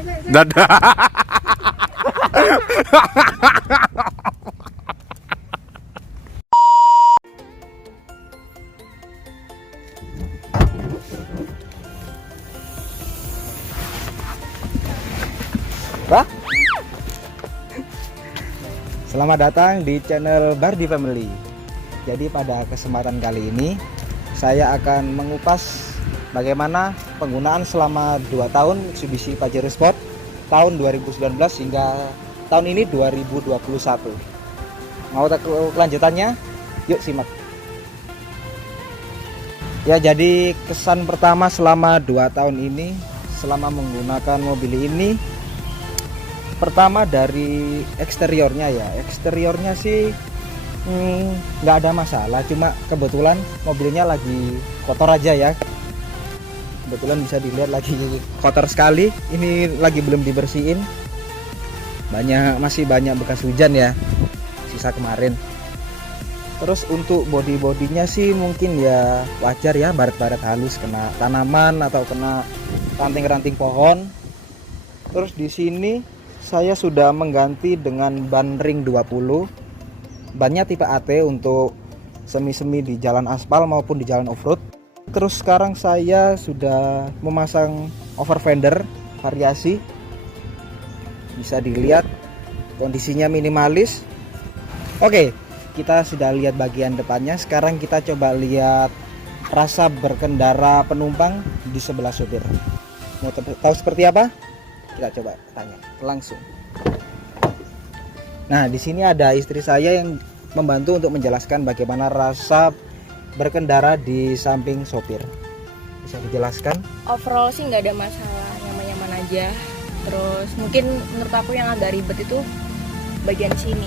Dadah. Wah. Selamat datang di channel Bardi Family. Jadi pada kesempatan kali ini saya akan mengupas bagaimana penggunaan selama 2 tahun Mitsubishi Pajero Sport tahun 2019 hingga tahun ini 2021. Mau tahu kelanjutannya? Yuk simak. Ya, jadi kesan pertama selama 2 tahun ini selama menggunakan mobil ini, pertama dari eksteriornya ya. Eksteriornya sih nggak ada masalah, cuma kebetulan mobilnya lagi kotor aja ya. Kebetulan bisa dilihat lagi kotor sekali. Ini lagi belum dibersihin. Masih banyak bekas hujan ya, sisa kemarin. Terus untuk bodinya sih mungkin ya wajar ya, baret-baret halus kena tanaman atau kena ranting-ranting pohon. Terus di sini saya sudah mengganti dengan ban ring 20. Bannya tipe AT untuk semi-semi di jalan aspal maupun di jalan off-road. Terus sekarang saya sudah memasang over fender variasi. Bisa dilihat kondisinya minimalis. Oke, kita sudah lihat bagian depannya. Sekarang kita coba lihat rasa berkendara penumpang di sebelah supir. Mau tahu seperti apa? Kita coba tanya langsung. Nah, di sini ada istri saya yang membantu untuk menjelaskan bagaimana rasa berkendara di samping sopir. Bisa dijelaskan? Overall sih nggak ada masalah, nyaman-nyaman aja. Terus mungkin menurut aku yang agak ribet itu bagian sini.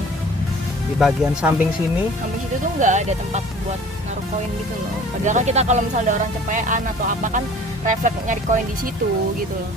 Di bagian samping sini, Sampai situ tuh nggak ada tempat buat naruh koin gitu loh. Padahal kan kita kalau misalnya ada orang cepean atau apa kan refleks nyari koin di situ gitu loh.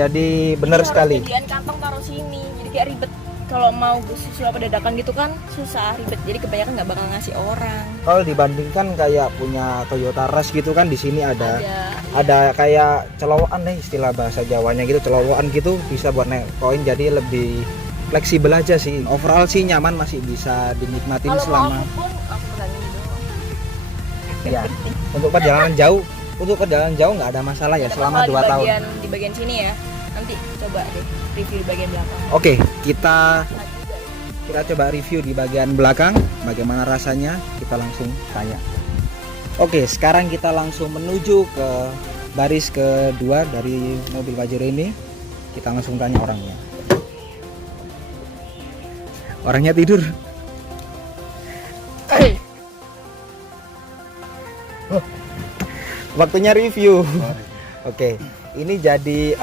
Jadi benar sekali. Jadian kantong taruh sini, jadi kayak ribet. Kalau mau sesuatu dadakan gitu kan susah, ribet. Jadi kebanyakan nggak bakal ngasih orang. Kalau dibandingkan kayak punya Toyota Rush gitu kan, di sini ada Ya. kayak celowokan deh istilah bahasa Jawanya gitu, celowokan gitu bisa buat naik koin, jadi lebih fleksibel aja sih. Overall sih nyaman, masih bisa dinikmatin Kalau selama mau aku pun aku berani doang. ya. Untuk perjalanan jauh nggak ada masalah ya Ada selama masalah 2 tahun. Di bagian sini ya. Nanti coba deh review di bagian belakang. Oke, kita Nah, juga ya. coba review di bagian belakang bagaimana rasanya. Kita langsung tanya. Oke, sekarang kita langsung menuju ke baris kedua dari mobil Pajero ini. Kita langsung tanya orangnya. Orangnya tidur. Waktunya review. Oke, ini jadi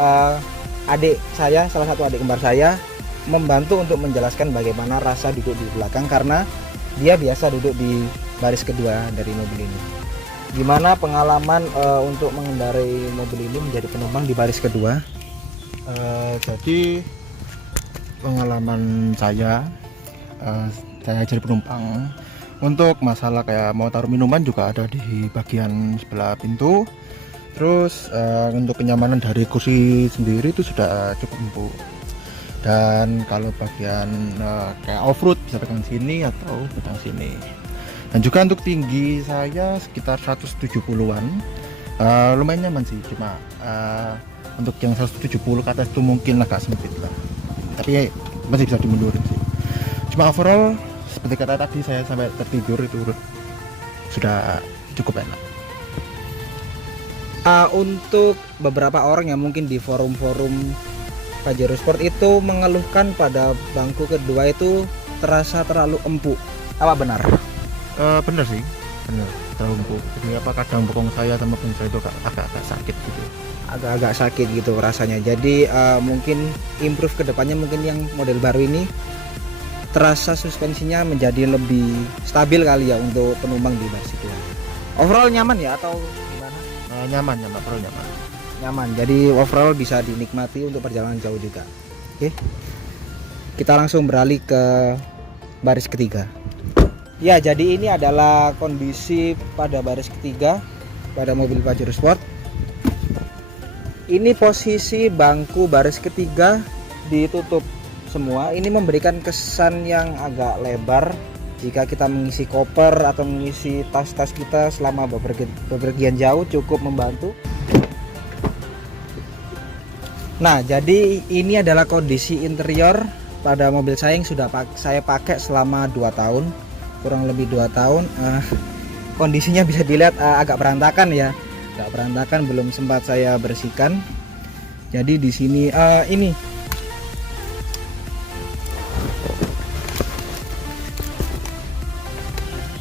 adik saya, salah satu adik kembar saya, membantu untuk menjelaskan bagaimana rasa duduk di belakang karena dia biasa duduk di baris kedua dari mobil ini. Gimana pengalaman untuk mengendarai mobil ini menjadi penumpang di baris kedua? Jadi pengalaman saya jadi penumpang. Untuk masalah kayak mau taruh minuman juga ada di bagian sebelah pintu. Terus untuk kenyamanan dari kursi sendiri itu sudah cukup empuk. Dan kalau bagian kayak off-road bisa pegang sini atau pegang sini. Dan juga untuk tinggi saya sekitar 170-an. Lumayan nyaman sih, cuma untuk yang 170 ke atas itu mungkin agak sempit lah. Tapi masih bisa dimundurin sih. Cuma overall seperti kata tadi, saya sampai tertidur itu sudah cukup enak. Untuk beberapa orang yang mungkin di forum-forum Pajero Sport itu mengeluhkan pada bangku kedua itu terasa terlalu empuk. Apa benar? Bener sih, bener terlalu empuk. Jadi apa kadang bokong saya sama punggung saya itu agak sakit gitu. Agak-agak sakit gitu rasanya. Jadi mungkin improve kedepannya, mungkin yang model baru ini terasa suspensinya menjadi lebih stabil kali ya untuk penumpang di baris kedua. Overall nyaman ya atau gimana? Nyaman, overall nyaman. Nyaman. Jadi overall bisa dinikmati untuk perjalanan jauh juga. Oke. Kita langsung beralih ke baris ketiga. Ya, jadi ini adalah kondisi pada baris ketiga pada mobil Pajero Sport. Ini posisi bangku baris ketiga ditutup semua. Ini memberikan kesan yang agak lebar jika kita mengisi koper atau mengisi tas-tas kita selama bepergian jauh, cukup membantu. Nah, jadi ini adalah kondisi interior pada mobil saya yang sudah saya pakai selama 2 tahun, kurang lebih 2 tahun. Kondisinya bisa dilihat agak berantakan ya. Agak berantakan, belum sempat saya bersihkan. Jadi di sini ini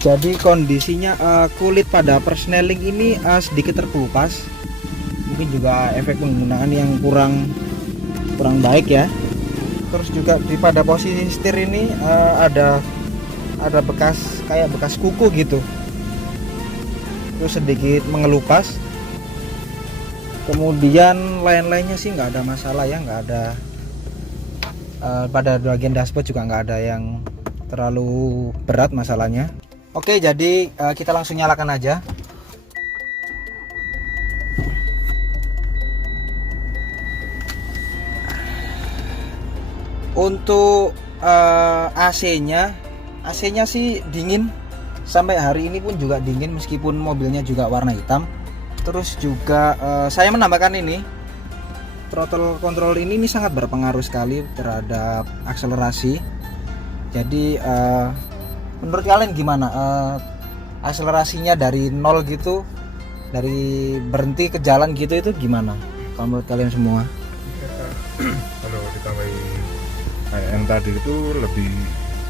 jadi kondisinya kulit pada persneling ini sedikit terkelupas. Mungkin juga efek penggunaan yang kurang baik ya. Terus juga pada posisi setir ini ada bekas kayak bekas kuku gitu. Terus sedikit mengelupas. Kemudian lain-lainnya sih nggak ada masalah ya, nggak ada pada bagian dashboard juga nggak ada yang terlalu berat masalahnya. Oke, jadi kita langsung nyalakan aja. Untuk AC-nya sih dingin. Sampai hari ini pun juga dingin meskipun mobilnya juga warna hitam. Terus juga saya menambahkan ini throttle control ini sangat berpengaruh sekali terhadap akselerasi. Jadi menurut kalian gimana akselerasinya dari 0 gitu, dari berhenti ke jalan gitu, itu gimana kalau menurut kalian semua? Kalau ditambahi kayak yang tadi itu lebih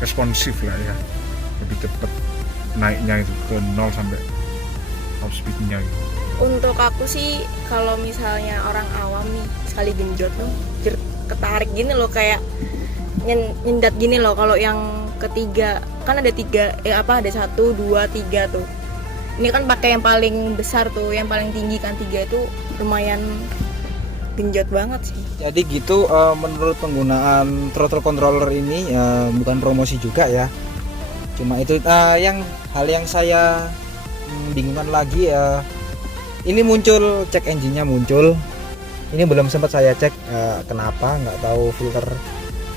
responsif lah ya, lebih cepat naiknya itu ke 0 sampai top speednya gitu. Untuk aku sih kalau misalnya orang awam nih sekali genjot tuh ketarik gini loh, kayak nyendat gini loh. Kalau yang ketiga kan ada 3 ada 1, 2, 3 tuh. Ini kan pakai yang paling besar tuh, yang paling tinggi kan 3 itu lumayan genjot banget sih. Jadi gitu menurut penggunaan throttle controller ini bukan promosi juga ya. Cuma itu hal yang saya bingungkan lagi ini muncul cek engine-nya muncul. Ini belum sempat saya cek kenapa, nggak tahu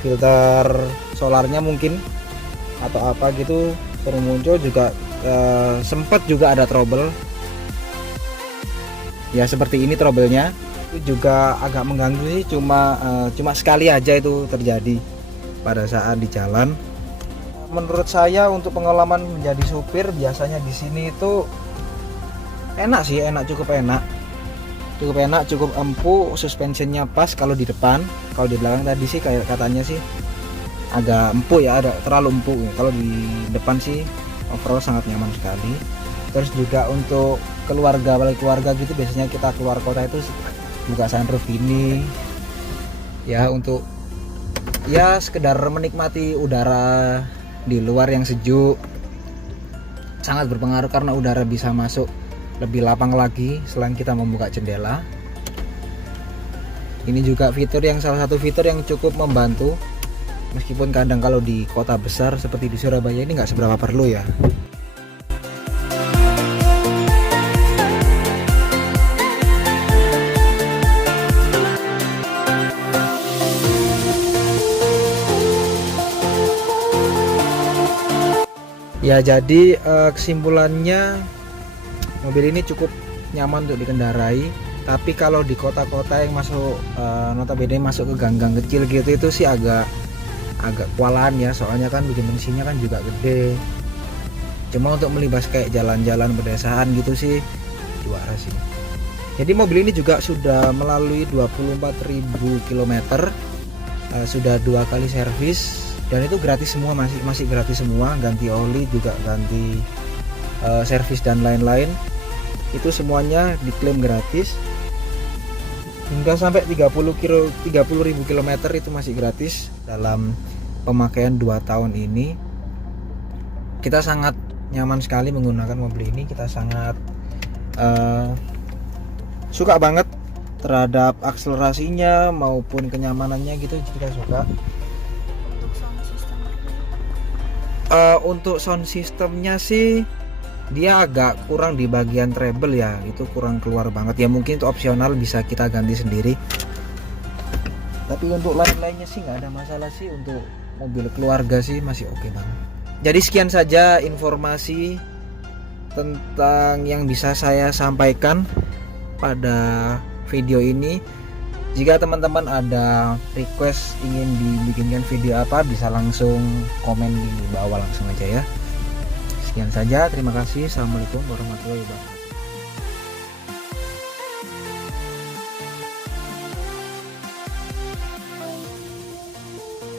filter solarnya mungkin atau apa gitu baru muncul juga. Sempat juga ada trouble. Ya seperti ini trouble-nya. Itu juga agak mengganggu sih, cuma sekali aja itu terjadi pada saat di jalan. Menurut saya untuk pengalaman menjadi supir biasanya di sini itu enak sih, cukup enak, cukup empuk, suspensionnya pas kalau di depan. Kalau di belakang tadi sih kayak katanya sih agak empuk ya, ada terlalu empuk. Kalau di depan sih overall sangat nyaman sekali. Terus juga untuk balik keluarga gitu, biasanya kita keluar kota itu buka sunroof ini ya, untuk ya sekedar menikmati udara di luar yang sejuk. Sangat berpengaruh karena udara bisa masuk lebih lapang lagi selain kita membuka jendela. Ini juga salah satu fitur yang cukup membantu, meskipun kadang kalau di kota besar seperti di Surabaya ini nggak seberapa perlu ya. Ya jadi kesimpulannya mobil ini cukup nyaman untuk dikendarai. Tapi kalau di kota-kota yang masuk notabene masuk ke gang-gang kecil gitu, itu sih agak kewalahan ya, soalnya kan bikin bensinnya kan juga gede. Cuma untuk melibas kayak jalan-jalan pedesaan gitu sih juara sih. Jadi mobil ini juga sudah melalui 24.000 km, sudah 2 kali servis. Dan itu gratis semua, masih gratis semua, ganti oli juga, ganti servis dan lain-lain, itu semuanya diklaim gratis. Hingga sampai 30.000 km itu masih gratis dalam pemakaian 2 tahun ini. Kita sangat nyaman sekali menggunakan mobil ini, kita sangat suka banget terhadap akselerasinya maupun kenyamanannya gitu, kita suka. Untuk sound system Untuk sound systemnya sih dia agak kurang di bagian treble ya, itu kurang keluar banget ya, mungkin itu opsional bisa kita ganti sendiri. Tapi untuk lain-lainnya sih nggak ada masalah sih, untuk mobil keluarga sih masih oke banget. Jadi sekian saja informasi tentang yang bisa saya sampaikan pada video ini. Jika teman-teman ada request ingin dibikinkan video apa, bisa langsung komen di bawah langsung aja ya. Sekian saja, terima kasih. Assalamualaikum warahmatullahi wabarakatuh.